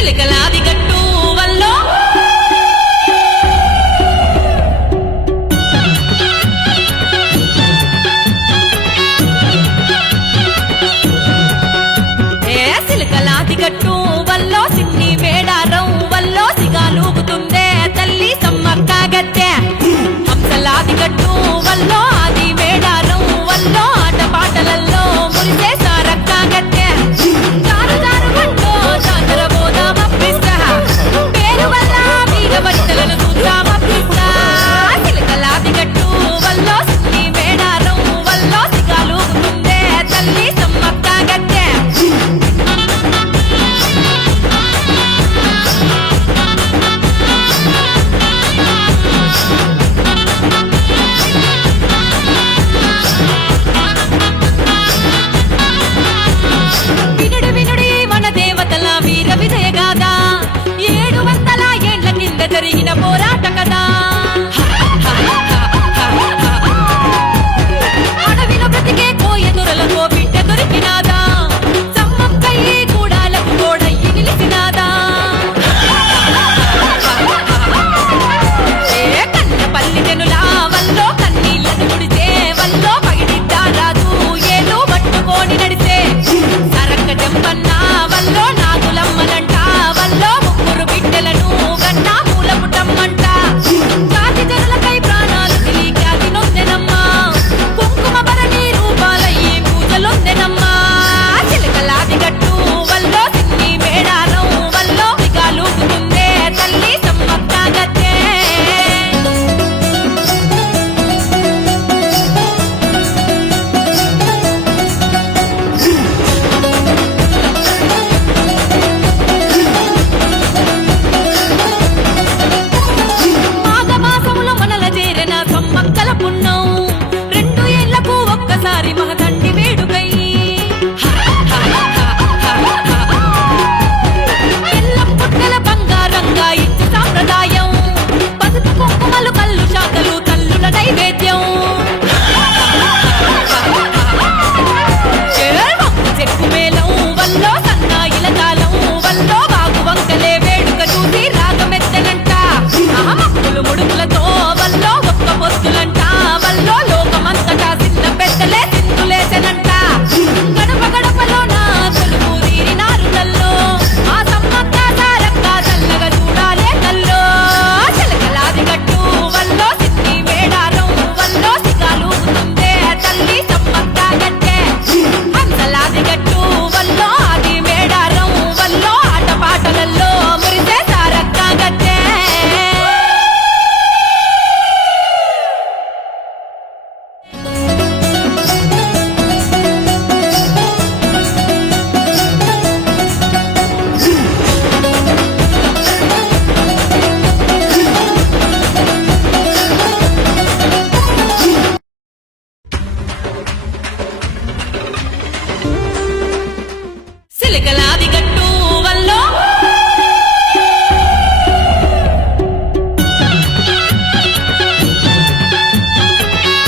సిలికలాది గట్టు వల్లో సిలికలాది గట్టు వల్లో సిన్ని మేడారం వల్లో సిగాలూగుతుందే తల్లి సమ్మక్క గద్దె హంసలాది గట్టు వల్లో ఆది మేడారం వల్లో ఆటపాటలల్లో మురిసే సారక్క గద్దె జారు జారు గంటో జాతర పోదామప్పిస్తా పేరు వల్ల వీరవనితలను చూద్దామప్పిస్తా సిలికలాది గట్టు వల్లో సిన్ని మేడారం వల్లో సిగాలూగుతుందే తల్లి సమ్మక్క గద్దె జరిగిన పోరాట కదా అడవిలో బ్రతికే కోయదురలతో బిడ్డ దొరికినాదా సమ్మక్కయ్యి కూడాలకు తోడయ్యి నిలిచినాదా కన్నపల్లి జనులా వల్లో కన్నీళ్లను ముడితే వల్లో పగిడిద్ద రాదు ఏలు పట్టుకొని నడితే సరక్క జంపన్న వల్లో నాగులమ్మలంట వల్లో ముగ్గురు బిడ్డలను గన్నా పుట్టమ్మంట జాతి జనులకై ప్రాణాలు తిరిగి నొందెనమ్మా కుంకుమ భరణి రూపాలయ్యి పూజలొందెనమ్మా చిలకలాది గట్టు వల్లో సిన్ని మేడారం వల్లో సిగాలూగుతుందే తల్లి సమ్మక్క గద్దె మక్కల పున్నం 2 ఏళ్లకు ఒక్కసారి మహదండి వేడుకై బెల్లం పుట్టల బంగారంగా ఇచ్చి సాంప్రదాయం పసుపు కుంకుమలు కళ్ళు శాతలు తల్లుల నైవేద్యం చెక్కు మేళం వల్లో సన్నాయిల కాలం వల్లో బాగు వంకలే వేడుక చూసి రాగమెత్తనంట మక్కులు ముడుకులతో వల్లో ఒక్క పొత్తులంట వల్లో లోకమంతటా చిన్న పెద్దలే సింధులేసనంట గడప గడపలో నా కొలుపు తీరినారులల్లో ఆ సమ్మక్క సారక్క చల్లగా చూడాలే కల్లో చిలకలాది గట్టు వల్లో సిన్ని మేడారం వల్లో సిగాలూగుతుందే తల్లి సమ్మక్క గద్దె హంసలాది గట్టు వల్లో ఆది మేడారం వల్లో ఆటపాటలల్లో మురిసే సారక్క గద్దె సిలికలాది